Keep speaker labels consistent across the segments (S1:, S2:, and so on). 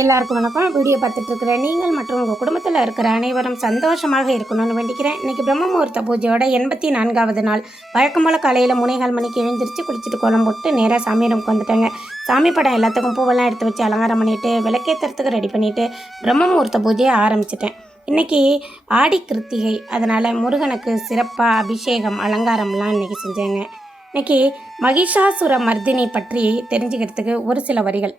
S1: எல்லாருக்கும் வணக்கம். வீடியோ பார்த்துட்டு இருக்கிற நீங்கள் மற்றும் உங்கள் குடும்பத்தில் இருக்கிற அனைவரும் சந்தோஷமாக இருக்கணும்னு வேண்டிக்கிறேன். இன்னைக்கு பிரம்ம முகூர்த்த பூஜையோட எண்பத்தி நான்காவது நாள். வழக்கம் போல் காலையில் முனைகால் மணிக்கு எழுந்திரிச்சு குளிச்சுட்டு கோலம் போட்டு நேராக சாமி ரூமுக்கு வந்துட்டேங்க. சாமி படம் எல்லாத்துக்கும் பூவெல்லாம் எடுத்து வச்சு அலங்காரம் பண்ணிவிட்டு விளக்கேற்றுறதுக்கு ரெடி பண்ணிவிட்டு பிரம்ம முகூர்த்த பூஜையை ஆரம்பிச்சிட்டேன். இன்னைக்கு ஆடி கிருத்திகை. அதனால் முருகனுக்கு சிறப்பாக அபிஷேகம் அலங்காரம்லாம் இன்றைக்கி செஞ்சேங்க. இன்றைக்கி மகிஷாசுர மர்தினி பற்றி தெரிஞ்சுக்கிறதுக்கு ஒரு சில வரிகள்.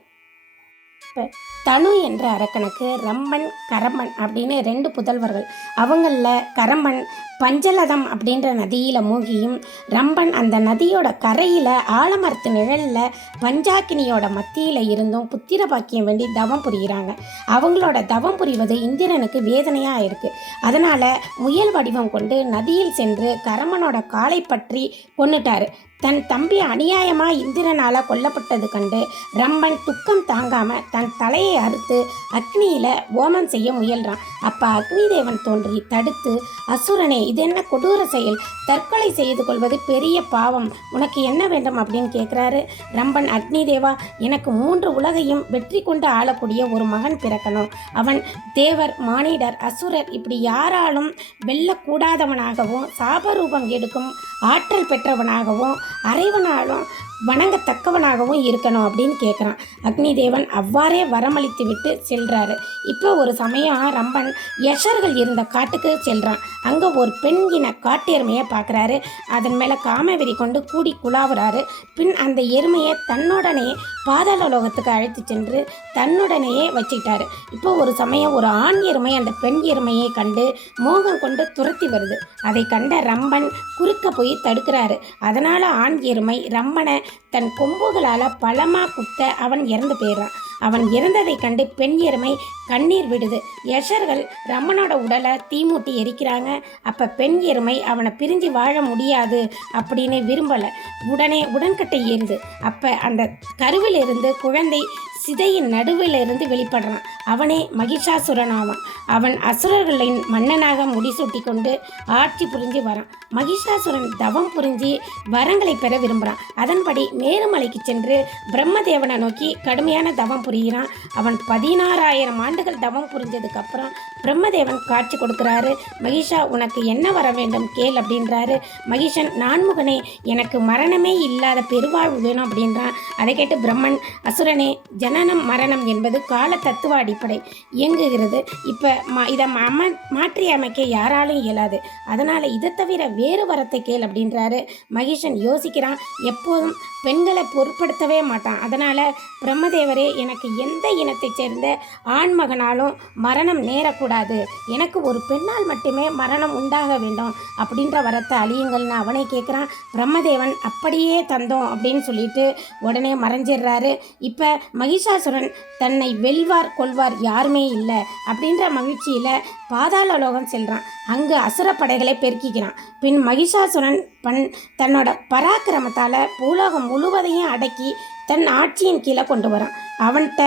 S1: இப்போ தனு என்ற அரக்கனுக்கு ரம்பன் கரம்பன் அப்படின்னு ரெண்டு புதல்வர்கள். அவங்களில் கரம்பன் பஞ்சலதம் அப்படின்ற நதியில் மூழ்கியும் ரம்பன் அந்த நதியோட கரையில் ஆலமரத்து நிழலில் பஞ்சாக்கினியோட மத்தியில் இருந்தும் புத்திர பாக்கியம் வேண்டி தவம் புரிகிறாங்க. அவங்களோட தவம் புரிவது இந்திரனுக்கு வேதனையாக இருக்குது அதனால் முயல் வடிவம் கொண்டு நதியில் சென்று கரம்பனோட காலை பற்றி கொன்னுட்டாரு. தன் தம்பி அநியாயமாக இந்திரனால் கொல்லப்பட்டது கண்டு ரம்பன் துக்கம் தாங்காமல் தன் தலையை அறுத்து அக்னியில் ஓமம் செய்ய முயல்றான். அப்போ அக்னி தேவன் தோன்றி தடுத்து அசுரனே இது என்ன கொடூர செயல்? தற்கொலை செய்து கொள்வது பெரிய பாவம். உனக்கு என்ன வேண்டும்? அப்படின்னு கேட்குறாரு ரம்பன் அக்னி தேவா எனக்கு மூன்று உலகையும் வெற்றி கொண்டு ஆளக்கூடிய ஒரு மகன் பிறக்கணும். அவன் தேவர் மானிடர் அசுரர் இப்படி யாராலும் வெல்லக்கூடாதவனாகவும் சாபரூபம் எடுக்கும் ஆற்றல் பெற்றவனாகவும் அறைவனாலும் வணங்கத்தக்கவனாகவும் இருக்கணும் அப்படின்னு கேட்குறான் அக்னி தேவன் அவ்வாறே வரமளித்து விட்டு செல்கிறாரு இப்போ ஒரு சமயம் ரம்பன் யஷர்கள் இருந்த காட்டுக்கு செல்கிறான் அங்கே ஒரு பெண் இன காட்டெருமையை பார்க்குறாரு அதன் மேலே காமவெறி கொண்டு கூடி குழாவுறாரு. பின் அந்த எருமையை தன்னுடனே பாதாள லோகத்துக்கு அழைத்து சென்று தன்னுடனேயே வச்சுக்கிட்டாரு இப்போ ஒரு சமயம் ஒரு ஆண் எருமை அந்த பெண் எருமையை கண்டு மோகம் கொண்டு துரத்தி வருது. அதை கண்ட ரம்பன் குறுக்க போய் தடுக்கிறாரு. அதனால் ஆண் எருமை ரம்பனை தன் கொம்புகளால் பலமாக குத்த அவன் இறந்து போயிடுறான். அவன் இறந்ததை கண்டு பெண் எருமை கண்ணீர் விடுது. யஷர்கள் ரம்மனோட உடலை தீமூட்டி எரிக்கிறாங்க. அப்போ பெண் எருமை அவனை பிரிஞ்சு வாழ முடியாது அப்படின்னு விரும்பலை. உடனே உடன்கட்டை ஏறுது அப்போ அந்த கருவிலிருந்து குழந்தை சிதையின் நடுவில் இருந்து வெளிப்படுறான். அவனே மகிஷாசுரன் ஆவான் அவன் அசுரர்களின் மன்னனாக முடிசூட்டி கொண்டு ஆட்சி புரிஞ்சு வரான். மகிஷாசுரன் தவம் புரிஞ்சு வரங்களை பெற விரும்புகிறான் அதன்படி மேருமலைக்கு சென்று பிரம்மதேவனை நோக்கி கடுமையான தவம் புரிகிறான். அவன் பதினாறாயிரம் ஆண்டுகள் தவம் புரிஞ்சதுக்கப்புறம் பிரம்மதேவன் காட்சி கொடுக்குறாரு. மகிஷா உனக்கு என்ன வர வேண்டும்? கேள் அப்படின்றாரு. மகிஷன் நான்முகனே எனக்கு மரணமே இல்லாத பெருவாழ்வு வேணும் அப்படின்றான். அதை கேட்டு பிரம்மன் அசுரனே ஜனனம் மரணம் என்பது கால தத்துவ அடிப்படை இயங்குகிறது. இப்போ மா இதை அம மாற்றி அமைக்க யாராலும் இயலாது. அதனால் இதை தவிர வேறு வரத்தை கேள் அப்படின்றாரு. மகிஷன் யோசிக்கிறான். எப்போதும் பெண்களை பொருட்படுத்தவே மாட்டான். அதனால் பிரம்மதேவரே எனக்கு எந்த இனத்தைச் சேர்ந்த ஆண்மகனாலும் மரணம் நேரக்கூடாது. எனக்கு ஒரு பெண்ணால் மட்டுமே மரணம் உண்டாக வேண்டும். அப்படின்ற வரத்தை அழியுங்கள்னு அவனை கேட்குறான் பிரம்மதேவன் அப்படியே தந்தோம் அப்படின்னு சொல்லிட்டு உடனே மறைஞ்சிடுறாரு. இப்போ மகிஷாசுரன் தன்னை வெல்வார் கொள்வார் யாருமே இல்லை அப்படின்ற மகிழ்ச்சியில் பாதாள லோகம் செல்கிறான் அங்கு அசுர படைகளை பெருக்கிக்கிறான். பின் மகிஷாசுரன் பண் தன்னோட பராக்கிரமத்தால் பூலோகம் முழுவதையும் அடக்கி தன் ஆட்சியின் கீழே கொண்டு வரான். அவன்கிட்ட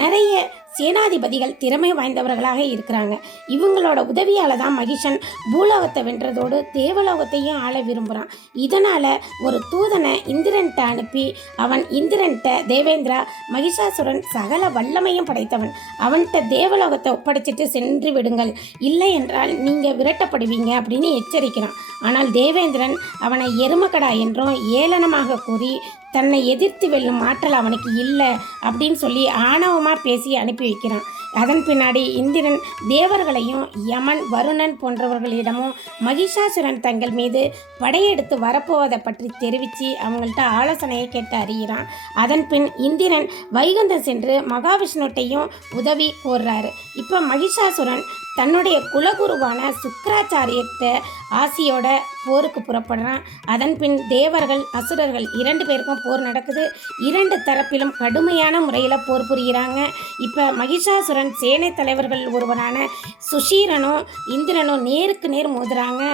S1: நிறைய சேனாதிபதிகள் திறமை வாய்ந்தவர்களாக இருக்கிறாங்க. இவங்களோட உதவியால் தான் மகிஷன் பூலோகத்தை வென்றதோடு தேவலோகத்தையும் ஆள விரும்புகிறான் இதனால் ஒரு தூதனை இந்திரன்ட்ட அனுப்பி அவன் இந்திரன்ட்ட தேவேந்திரா மகிஷாசுரன் சகல வல்லமையும் படைத்தவன். அவன்கிட்ட தேவலோகத்தை ஒப்படைச்சிட்டு சென்று விடுங்கள். இல்லை என்றால் நீங்கள் விரட்டப்படுவீங்க அப்படின்னு எச்சரிக்கிறான். ஆனால் தேவேந்திரன் அவனை எருமக்கடா என்றும் ஏளனமாக கூறி தன்னை எதிர்த்து வெல்லும் ஆற்றல் அவனுக்கு இல்லை அப்படின்னு சொல்லி ஆணவமாக பேசி அனுப்பி வைக்கிறான். அதன் பின்னாடி இந்திரன் தேவர்களையும் யமன் வருணன் போன்றவர்களிடமும் மகிஷாசுரன் தங்கள் மீது படையெடுத்து வரப்போவதை பற்றி தெரிவித்து அவங்கள்ட்ட ஆலோசனையை கேட்டு அறிகிறான். அதன் பின் இந்திரன் வைகுந்தம் சென்று மகாவிஷ்ணுட்டையும் உதவி கோர்றாரு. இப்போ மகிஷாசுரன் தன்னுடைய குலகுருவான சுக்கராச்சாரியத்தை ஆசியோட போருக்கு புறப்படுறான். அதன் பின் தேவர்கள் அசுரர்கள் இரண்டு பேருக்கும் போர் நடக்குது. இரண்டு தரப்பிலும் கடுமையான முறையில் போர் புரிகிறாங்க இப்போ மகிஷாசுரன் சேனை தலைவர்கள் ஒருவரான சுஷீரனும் இந்திரனும் நேருக்கு நேர் மோதுறாங்க.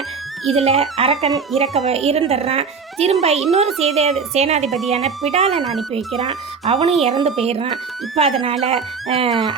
S1: இதில் அரக்கன் இறக்க இருந்துடுறான். திரும்ப இன்னொரு சேத சேனாதிபதியான பிடாலன் அனுப்பி வைக்கிறான். அவனும் இறந்து போயிடுறான். இப்போ அதனால்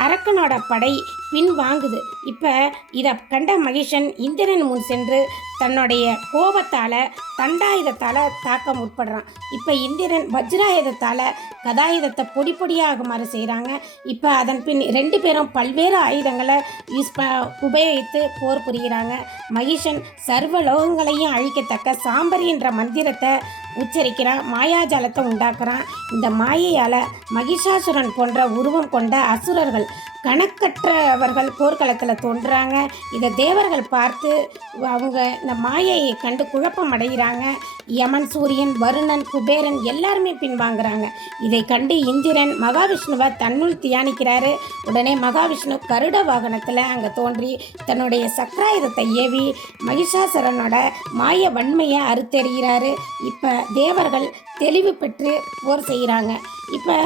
S1: அரக்கனோட படை பின் வாங்குது. இப்போ இதை கண்ட மகிஷன் இந்திரன் முன் சென்று தன்னுடைய கோபத்தால் தண்டாயுதத்தால் தாக்க முற்படுறான். இப்போ இந்திரன் வஜ்ராயுதத்தால் கதாயுதத்தை பொடி பொடியாகுமாறு செய்கிறாங்க இப்போ அதன் பின் ரெண்டு பேரும் பல்வேறு ஆயுதங்களை யூஸ் ப உபயோகித்து போர் புரிகிறாங்க. மகிஷன் சர்வ லோகங்களையும் அழிக்கத்தக்க சாம்பரி என்ற மந்திரத்தை உச்சரிக்கிறான் மாயாஜாலத்தை உண்டாக்குறான். இந்த மாயையால் மகிஷாசுரன் போன்ற உருவம் கொண்ட அசுரர்கள் கணக்கற்றவர்கள் போர்க்களத்தில் தோன்றுறாங்க இதை தேவர்கள் பார்த்து அவங்க இந்த மாயையை கண்டு குழப்பம் அடைகிறாங்க. யமன் சூரியன் வருணன் குபேரன் எல்லாருமே பின்வாங்குறாங்க. இதை கண்டு இந்திரன் மகாவிஷ்ணுவை தன்னுள் தியானிக்கிறாரு. உடனே மகாவிஷ்ணு கருட வாகனத்தில் அங்கே தோன்றி தன்னுடைய சக்கராயுதத்தை ஏவி மகிஷாசரனோட மாய வன்மையை அறுத்தெறிகிறாரு. இப்போ தேவர்கள் தெளிவு பெற்று போர் செய்கிறாங்க. இப்போ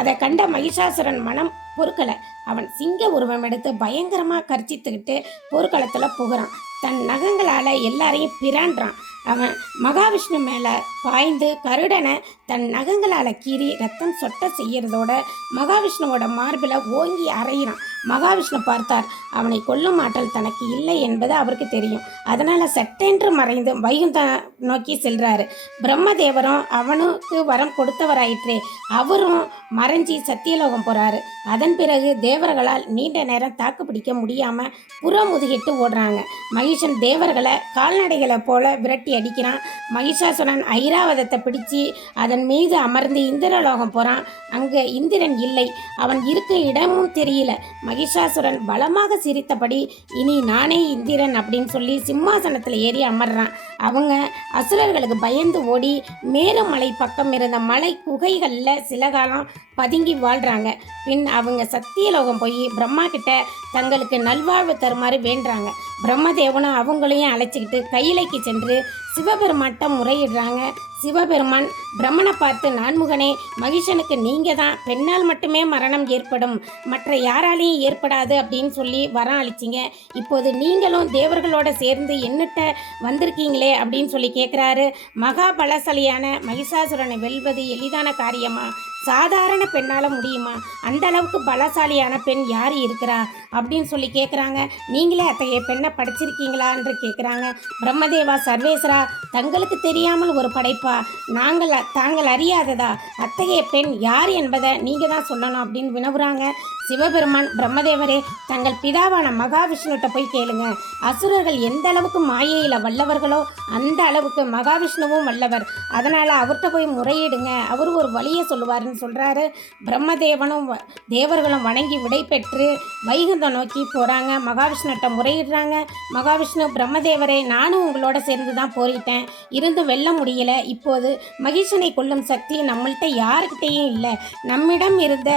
S1: அதை கண்ட மகிஷாசுரன் மனம் பொறுக்கலை. அவன் சிங்க உருவம் எடுத்து பயங்கரமாக கர்ச்சித்துக்கிட்டு போர்க்களத்தில் புகுறான். தன் நகங்களால் எல்லாரையும் பிரான்றான். அவன் மகாவிஷ்ணு மேலே பாய்ந்து கருடனை தன் நகங்களால் கீறி ரத்தம் சொட்ட செய்யறதோட மகாவிஷ்ணுவோட மார்பில் ஓங்கி அறையிறான். மகாவிஷ்ணு பார்த்தார் அவனை கொல்லும் ஆற்றல் தனக்கு இல்லை என்பது அவருக்கு தெரியும். அதனால் சட்டென்று மறைந்து வைகுந்த நோக்கி செல்றாரு. பிரம்மதேவரும் அவனுக்கு வரம் கொடுத்தவராயிற்றே. அவரும் மறைஞ்சி சத்தியலோகம் போறாரு. அதன் பிறகு தேவர்களால் நீண்ட நேரம் தாக்கு பிடிக்க முடியாம புறமுதுகிட்டு ஓடுறாங்க. மகிஷன் தேவர்களை கால்நடைகளை போல விரட்டி அடிக்கிறான். மகிஷாசுரன் ஐராவதத்தை பிடிச்சு அதன் மீது அமர்ந்து இந்திரலோகம் போறான். அங்க இந்திரன் இல்லை. அவன் இருக்க இடமும் தெரியல. மகிஷாசுரன் பலமாக சிரித்தபடி இனி நானே இந்திரன் அப்படின்னு சொல்லி சிம்மாசனத்தில் ஏறி அமர்றான். அவங்க அசுரர்களுக்கு பயந்து ஓடி மேலும் மலை பக்கம் இருந்த மலை குகைகளில் சில காலம் பதுங்கி வாழ்கிறாங்க பின் அவங்க சத்தியலோகம் போய் பிரம்மா கிட்ட தங்களுக்கு நல்வாழ்வு தருமாறு வேண்டுறாங்க. பிரம்மதேவனும் அவங்களையும் அழைச்சிக்கிட்டு கையிலைக்கு சென்று சிவபெருமான்ட்ட முறையிடுறாங்க. சிவபெருமான் பிரம்மனை பார்த்து நான்முகனே மகிஷனுக்கு நீங்கள் தான் பெண்ணால் மட்டுமே மரணம் ஏற்படும். மற்ற யாராலையும் ஏற்படாது அப்படின்னு சொல்லி வரம் அளிச்சிங்க. இப்போது நீங்களும் தேவர்களோட சேர்ந்து என்னட்ட வந்திருக்கீங்களே அப்படின்னு சொல்லி கேட்குறாரு மகாபலசலியான மகிஷாசுரனை வெல்வது எளிதான காரியமா? சாதாரண பெண்ணால் முடியுமா? அந்த அளவுக்கு பலசாலியான பெண் யார் இருக்கிறா? அப்படின்னு சொல்லி கேட்குறாங்க நீங்களே அத்தகைய பெண்ணை படிச்சிருக்கீங்களா என்று கேட்குறாங்க பிரம்மதேவா சர்வேஸ்வரா தங்களுக்கு தெரியாமல் ஒரு படைப்பா? நாங்கள் தாங்கள் அறியாததா? அத்தகைய பெண் யார் என்பதை நீங்கள் தான் சொல்லணும் அப்படின்னு வினவுறாங்க. சிவபெருமான் பிரம்மதேவரே தங்கள் பிதாவான மகாவிஷ்ணுகிட்ட போய் கேளுங்க. அசுரர்கள் எந்த அளவுக்கு மாயையில் வல்லவர்களோ அந்த அளவுக்கு மகாவிஷ்ணுவும் வல்லவர். அதனால் அவர்கிட்ட போய் முறையிடுங்க. அவர் ஒரு வழியை சொல்லுவாருன்னு சொல்கிறாரு பிரம்மதேவனும் தேவர்களும் வணங்கி விடை பெற்று வைகுந்தம் நோக்கி போகிறாங்க மகாவிஷ்ணுகிட்ட முறையிடுறாங்க. மகாவிஷ்ணு பிரம்மதேவரே நானும் உங்களோட சேர்ந்து தான் போரிட்டேன். இருந்து வெல்ல முடியல. இப்போது மகிஷனை கொல்லும் சக்தி நம்மள்கிட்ட யாருக்கிட்டேயும் இல்லை. நம்மிடம் இருந்த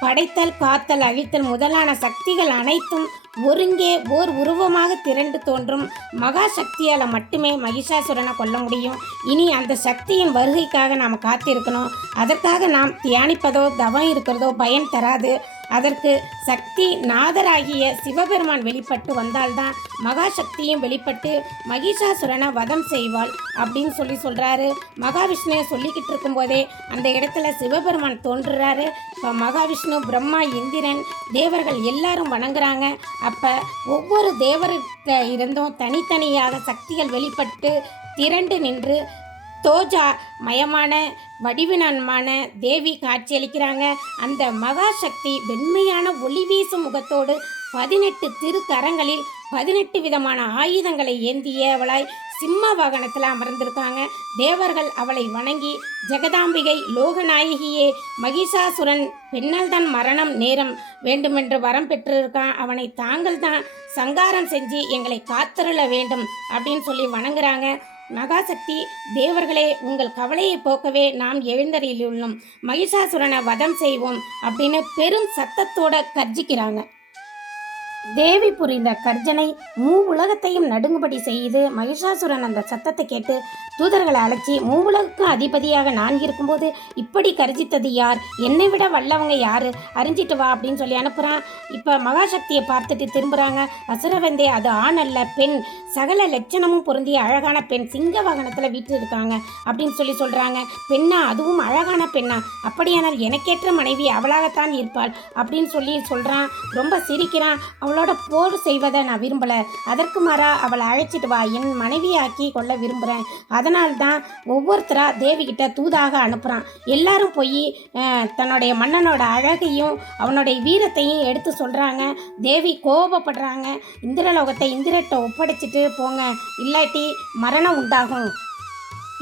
S1: படைத்தல் காத்தல் அழித்தல் முதலான சக்திகள் அனைத்தும் ஒருங்கே ஓர் உருவமாக திரண்டு தோன்றும். மகா சக்தியால் மட்டுமே மகிஷாசுரனை கொல்ல முடியும். இனி அந்த சக்தியின் வருகைக்காக நாம் காத்திருக்கணும். அதற்காக நாம் தியானிப்பதோ தவம் இருக்கிறதோ பயன் தராது. அதற்கு சக்தி நாதராகிய சிவபெருமான் வெளிப்பட்டு வந்தால்தான் மகா சக்தியும் வெளிப்பட்டு மகிஷாசுரனை வதம் செய்வாள் அப்படின்னு சொல்லி சொல்கிறாரு மகாவிஷ்ணுவை சொல்லிக்கிட்டு இருக்கும்போதே அந்த இடத்துல சிவபெருமான் தோன்றுறாரு. இப்போ மகாவிஷ்ணு பிரம்மா இந்திரன் தேவர்கள் எல்லாரும் வணங்குறாங்க. அப்போ ஒவ்வொரு தேவர்கிட்ட இருந்தும் தனித்தனியாக சக்திகள் வெளிப்பட்டு திரண்டு நின்று தோஜா மயமான வடிவினமான தேவி காட்சியளிக்கிறாங்க. அந்த மகா சக்தி வெண்மையான ஒளி வீசும் முகத்தோடு பதினெட்டு திருக்கரங்களில் பதினெட்டு விதமான ஆயுதங்களை ஏந்தியவளாய் சிம்ம வாகனத்தில் அமர்ந்திருக்காங்க. தேவர்கள் அவளை வணங்கி ஜெகதாம்பிகை லோகநாயகியே மகிஷாசுரன் பெண்ணால் தான் மரணம் நேரம் வேண்டுமென்று வரம் பெற்றிருக்கான். அவனை தாங்கள் தான் சங்காரம் செஞ்சு எங்களை காத்தருள வேண்டும் அப்படின்னு சொல்லி வணங்குறாங்க. மகாசக்தி தேவர்களே உங்கள் கவலையை போக்கவே நாம் எழுந்தறியுள்ளோம் மகிஷாசுரனை வதம் செய்வோம் அப்படின்னு பெரும் சத்தத்தோட கர்ஜிக்கிறாங்க. தேவி புரிந்த கர்ஜனை மூ உலகத்தையும் நடுங்குபடி செய்து மகிஷாசுரன் அந்த சத்தத்தை கேட்டு தூதர்களை அழைச்சி மூ உலகுக்கும் அதிபதியாக நான் இருக்கும்போது இப்படி கர்ஜித்தது யார்? என்னை விட வல்லவங்க யாரு? அறிஞ்சிட்டு வா அப்படின்னு சொல்லி அனுப்புகிறான் இப்போ மகாசக்தியை பார்த்துட்டு திரும்புகிறாங்க அசுரவந்தே அது ஆண் அல்ல பெண். சகல லட்சணமும் பொருந்திய அழகான பெண் சிங்க வாகனத்தில் வீட்டு இருக்காங்க அப்படின்னு சொல்லி சொல்கிறாங்க பெண்ணா அதுவும் அழகான பெண்ணா. அப்படியானால் எனக்கேற்ற மனைவி அவளாகத்தான் இருப்பாள் அப்படின்னு சொல்லி சொல்கிறான் ரொம்ப சிரிக்கிறான். அவளோட போர் செய்வதை நான் விரும்பலை. அதற்கு மாறா அவளை அழைச்சிட்டு வா. என் மனைவியாக்கி கொள்ள விரும்புகிறேன் அதனால் தான் ஒவ்வொருத்தராக தேவிகிட்ட தூதாக அனுப்புகிறான் எல்லாரும் போய் தன்னுடைய மன்னனோட அழகையும் அவனுடைய வீரத்தையும் எடுத்து சொல்கிறாங்க தேவி கோபப்படுறாங்க. இந்திரலோகத்தை இந்திரட்ட ஒப்படைச்சிட்டு போங்க. இல்லாட்டி மரணம் உண்டாகும்.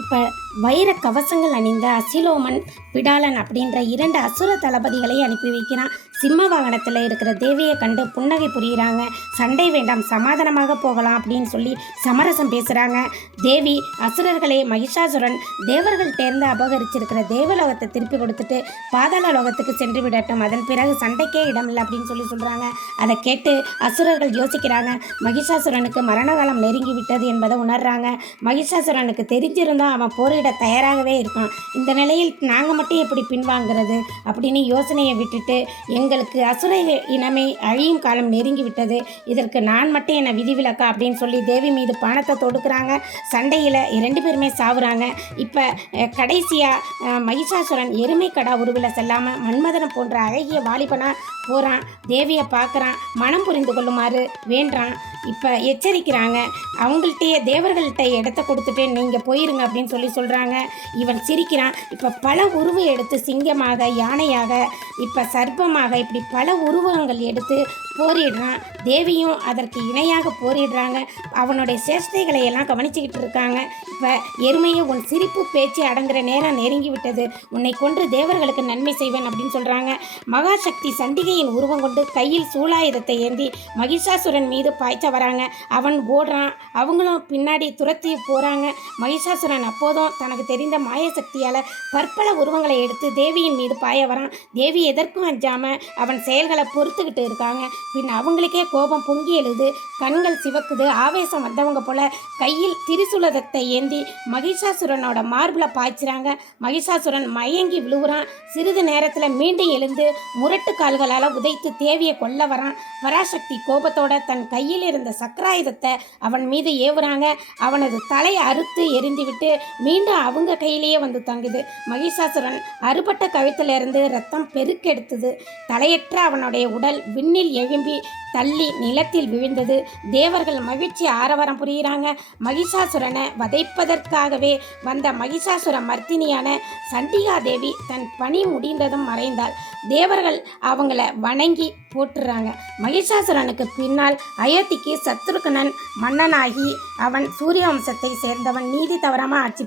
S1: இப்போ வைர கவசங்கள் அணிந்த அசிலோமன் பிடாலன் அப்படின்ற இரண்டு அசுர தளபதிகளை அனுப்பி வைக்கிறான். சிம்ம வாகனத்தில் இருக்கிற தேவியை கண்டு புன்னகை புரிகிறாங்க சண்டை வேண்டாம் சமாதானமாக போகலாம் அப்படின்னு சொல்லி சமரசம் பேசுகிறாங்க தேவி அசுரர்களே மகிஷாசுரன் தேவர்கள் தேர்ந்து அபகரிச்சிருக்கிற தேவலோகத்தை திருப்பி கொடுத்துட்டு பாதாள லோகத்துக்கு சென்று விடட்டும். அதன் பிறகு சண்டைக்கே இடமில்லை அப்படின்னு சொல்லி சொல்கிறாங்க அதை கேட்டு அசுரர்கள் யோசிக்கிறாங்க. மகிஷாசுரனுக்கு மரணகாலம் நெருங்கி விட்டது என்பதை உணர்றாங்க. மகிஷாசுரனுக்கு தெரிஞ்சிருந்தால் அவன் போரிட தயாராகவே இருப்பான் இந்த நிலையில் நாங்கள் மட்டும் எப்படி பின்வாங்கிறது அப்படின்னு யோசனையை விட்டுட்டு எங்களுக்கு அசுர இனமே அழியும் காலம் நெருங்கி விட்டது இதற்கு நான் மட்டும் என்னை விதிவிலக்கா அப்படின்னு சொல்லி தேவி மீது பணத்தை தொடுக்குறாங்க. சண்டையில் ரெண்டு பேருமே சாவுறாங்க. இப்போ கடைசியாக மகிஷாசுரன் எருமை கடா உருவில் செல்லாமல் மன்மதனம் போன்ற அழகிய வாலிபனாக போகிறான் தேவியை பார்க்குறான். மனம் புரிந்து கொள்ளுமாறு வேண்டான் இப்போ எச்சரிக்கிறாங்க. அவங்கள்ட்டயே தேவர்கள்ட்ட இடத்த கொடுத்துட்டு நீங்கள் போயிருங்க அப்படின்னு சொல்லி சொல்கிறாங்க இவன் சிரிக்கிறான். இப்போ பல உருவ எடுத்து சிங்கமாக யானையாக இப்போ சர்ப்பமாக இப்படி பல உருவங்கள் எடுத்து போரிடுறான். தேவியும் அதற்கு இணையாக போரிடுறாங்க. அவனுடைய சேஷ்டைகளை எல்லாம் கவனிச்சுக்கிட்டு இருக்காங்க. இப்போ எருமையை உன் சிரிப்பு பேச்சு அடங்குற நேரம் நெருங்கி விட்டது உன்னை கொன்று தேவர்களுக்கு நன்மை செய்வேன் அப்படின்னு சொல்கிறாங்க மகாசக்தி சண்டிகையின் உருவம் கொண்டு கையில் சூலாயுதத்தை ஏந்தி மகிஷாசுரன் மீது பாய்ச்ச வராங்க. அவன் ஓடுறான். அவங்களும் பின்னாடி துரத்தி போகிறாங்க மகிஷாசுரன் அப்போதும் தனக்கு தெரிந்த மாயசக்தியால் பற்பல உருவங்களை எடுத்து தேவியின் மீது பாய வரான். தேவி எதற்கும் அஞ்சாமல் அவன் செயல்களை பொறுத்துக்கிட்டு இருக்காங்க. பின் அவங்களுக்கே கோபம் பொங்கி எழுது. கண்கள் சிவக்குது. ஆவேசம் வந்தவங்க போல கையில் திரிசுலதத்தை ஏந்தி மகிஷாசுரனோட மார்பில் பாய்ச்சிறாங்க. மகிஷாசுரன் மயங்கி விழுவுறான். சிறிது நேரத்தில் மீண்டும் எழுந்து முரட்டு கால்களால் உதைத்து தேவியை கொல்ல வரான். பராசக்தி கோபத்தோட தன் கையில் இருந்த சக்கராயுதத்தை அவன் மீது ஏவுறாங்க. அவனது தலையை அறுத்து எரிந்துவிட்டு மீண்டும் அவங்க கையிலேயே வந்து தங்குது. மகிஷாசுரன் அறுபட்ட கழுத்திலிருந்து ரத்தம் பெருக்கெடுத்தது. தலையற்ற அவனுடைய உடல் விண்ணில் எழும்பி தள்ளி நிலத்தில் விழுந்தது. தேவர்கள் மகிழ்ச்சி ஆரவாரம் புரிகிறாங்க மகிஷாசுரனை வதை வதைப்பதற்காகவே வந்த மகிஷாசுர மர்த்தினியான சண்டிகா தேவி தன் பணி முடிந்ததும் மறைந்தாள். தேவர்கள் அவங்கள வணங்கி போட்டுறாங்க மகிஷாசுரனுக்கு பின்னால் அயோத்திக்கு சத்ருகனன் மன்னனாகி அவன் சூரிய வம்சத்தை சேர்ந்தவன். நீதி தவறாமல் ஆட்சி